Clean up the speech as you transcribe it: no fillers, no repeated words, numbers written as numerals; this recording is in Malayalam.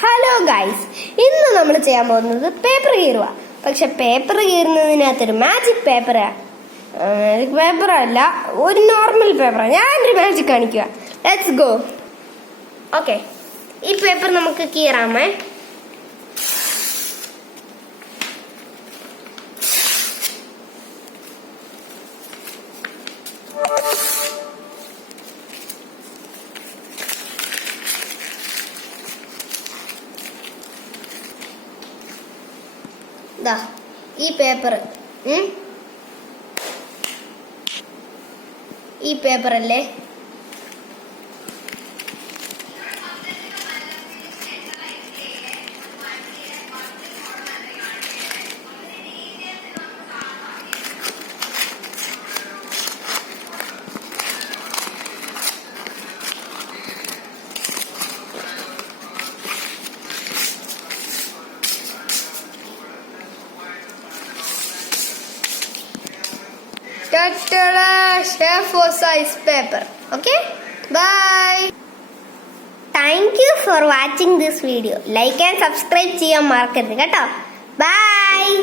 ഹലോ ഗൈസ്, ഇന്ന് നമ്മൾ ചെയ്യാൻ പോകുന്നത് പേപ്പർ കീറുക. പക്ഷെ പേപ്പർ കീറുന്നതിനകത്തൊരു മാജിക് പേപ്പറല്ല, ഒരു നോർമൽ പേപ്പറാണ്. ഞാനൊരു മാജിക് കാണിക്കുക. Let's go. ഓക്കെ, ഈ പേപ്പർ നമുക്ക് കീറാമേ. ഈ പേപ്പർ അല്ലേ, A4 size paper. Okay, bye. Thank you for watching this video. Like and subscribe ചെയ്യാൻ മറക്കരുത് കേട്ടോ. Bye.